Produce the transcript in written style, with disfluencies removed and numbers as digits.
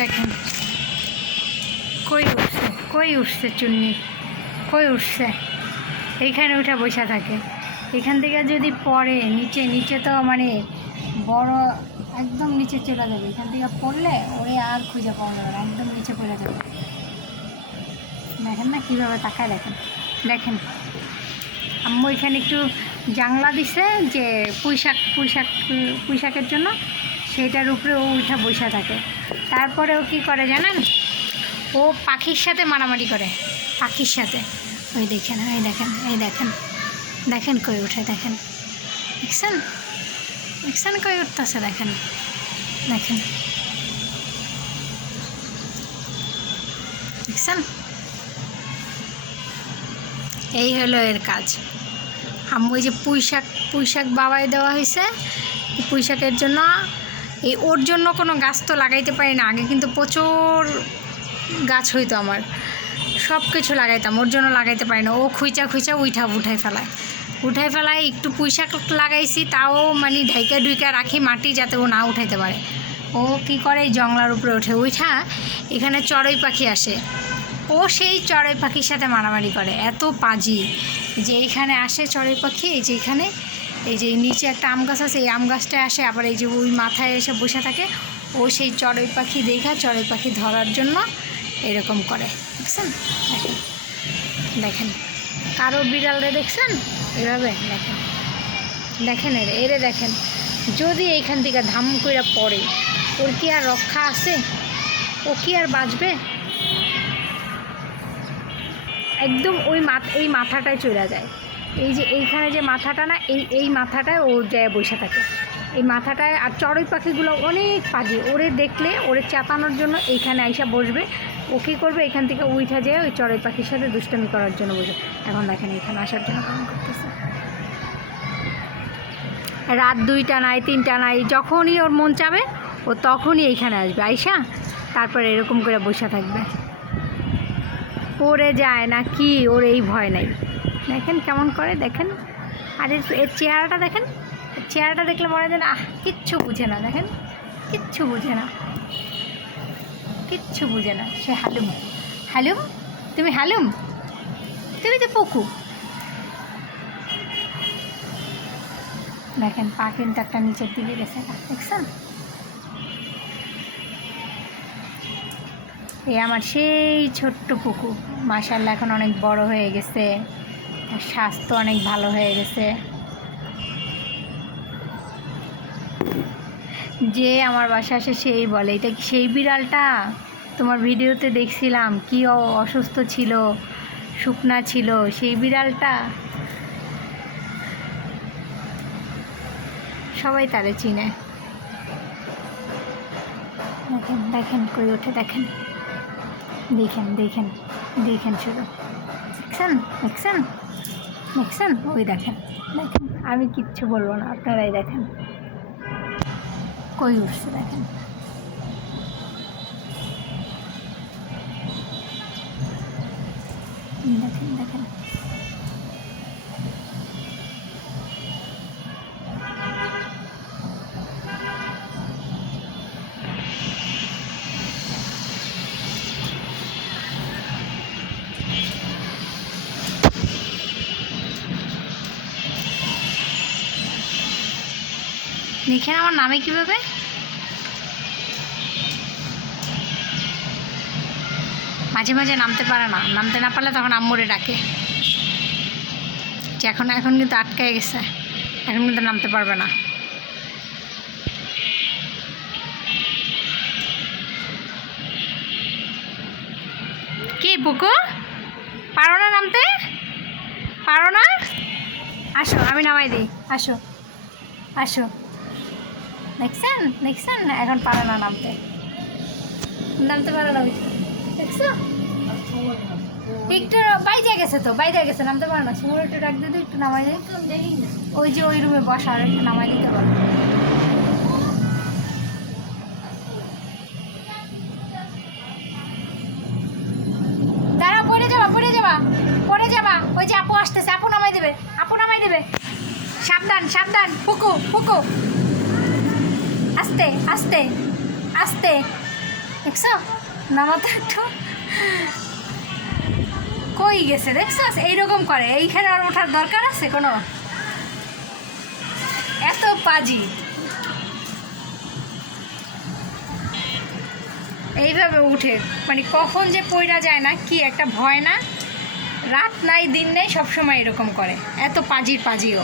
দেখেন কই উঠছে চুন্নি, কই উঠছে, এইখানে উঠে বসে থাকে। এখান থেকে যদি পড়ে নিচে তো মানে বড় একদম নিচে চলে যাবে। এখান থেকে পড়লে ওরে আর খুঁজে পাওয়া যাবে না, একদম নিচে পড়ে যাবে। দেখেন না কীভাবে তাকায়, দেখেন। আম্মু এখানে একটু জাংলা দিছে যে পুঁইশাকের জন্য, সেইটার উপরে ও উঠা বসে থাকে। তারপরে ও কী করে জানেন, ও পাখির সাথে মারামারি করে, পাখির সাথে। ওই দেখেন দেখেন কই উঠে, দেখেন দেখছেন কই উঠতেছে, দেখেন দেখছেন। এই হলো এর কাজ। আম্মু ওই যে পুঁইশাক বাবাই দেওয়া হয়েছে, পুঁইশাকের জন্য। ওর জন্য কোনো গাছ তো লাগাইতে পারি না। আগে কিন্তু প্রচুর গাছ হইতো আমার, সব কিছু লাগাইতাম, ওর জন্য লাগাইতে পারি না। ও খুঁচা উঠাই ফেলায়। একটু পুঁইশাক লাগাইছি, তাও মানে ঢুইকা রাখি মাটি, যাতে ও না উঠাইতে পারে। ও কি করে, এই জংলার উপরে উঠা এখানে চড়ুই পাখি আসে, ও সেই চড়ুই পাখির সাথে মারামারি করে। এত পাজি যে এইখানে আসে চড়ুই পাখি, এই যে নিচে একটা আম গাছ আছে, এই আম গাছটায় আসে, আবার এই যে ওই মাথায় এসে বসে থাকে। ও সেই চড়ুই পাখি চড়ুই পাখি ধরার জন্য এরকম করে। দেখেন কারো বিড়ালরে দেখছেন এভাবে? দেখেন এরে দেখেন, যদি এইখান থেকে ধাম করে পড়ে, ওর কি আর রক্ষা আছে? ও কি আর বাঁচবে? একদম এই মাথাটায় চলে যায়। এই যে এইখানে যে মাথাটা না, এই মাথাটায় ও যায় বসে থাকে, এই মাথাটায়। আর চড়ুই পাখিগুলো অনেক পাজি, ওরে দেখলে ওরে চাপানোর জন্য এইখানে আইসা বসবে। ও কী করবে, এখান থেকে উঠা যায় ওই চড়ুই পাখির সাথে দুষ্টামি করার জন্য বসে। এখন দেখেন এখানে আসার জন্য কেমন করতেছে। রাত 2টা নাই 3টা নাই, যখনই ওর মন চাবে ও তখনই এইখানে আসবে, আইসা তারপরে এরকম করে বসে থাকবে। পড়ে যায় না কি, ওর এই ভয় নাই। দেখেন কেমন করে, দেখেন। আর এর চেহারাটা দেখেন, চেহারাটা দেখলে মনে হয় না, কিচ্ছু বুঝে না। দেখেন কিচ্ছু বুঝে না, সে হালুম। তুমি হালুম, তুমি তো পুকু। দেখেন পা কিন্তু একটা নিচের দিকে গেছে, দেখছেন? এই আমার সেই ছোট্ট পুকু, মাশাআল্লাহ এখন অনেক বড় হয়ে গেছে, স্বাস্থ্য অনেক ভালো হয়ে গেছে। যে আমার বাসা আসে সেই বলে, এটা কি সেই বিড়ালটা? তোমার ভিডিওতে দেখছিলাম কি অসুস্থ ছিল, শুকনা ছিল, সেই বিড়ালটা। সবাই তারে চিনে। দেখেন কই ওঠে, দেখেন শুধু দেখছেন ওই দেখেন। আমি কিচ্ছু বলবো না, আপনারাই দেখেন কই উঠছে। দেখেন দেখেন আমার নামে কিভাবে। মাঝে মাঝে নামতে পারে না, নামতে না পারলে তখন আম্মুরে ডাকে যে এখন কিন্তু আটকায় গেছে, এখন কিন্তু নামতে পারবে না। কি বুকু, পারো না নামতে? পারো না? আসো আমি নামাই দিই, আসো দেখছেন এখন পারে না নামতে পারে না, দেখছো? একটু বাইরে গেছে নামতে পারে না। সুমোর একটু ডাক দিতে, একটু নামাই দেয়, ওই যে ওই রুমে বসা, আর একটু নামাই দিতে পারো। দাঁড়া, পড়ে যাবা। ওই যে আপু আসতেছে, আপু নামাই দেবে। সাবধান ফুকু, আস্তে দেখছ নামাতে একটু কই গেছে দেখছস এইরকম করে, এইখানে আর ওঠার দরকার আছে কোনো? এত পাজি এইভাবে উঠে, মানে কখন যে পইরা যায় না, কি একটা ভয় না, রাত নাই দিন নেই সবসময় এরকম করে, এত পাজির পাজিও।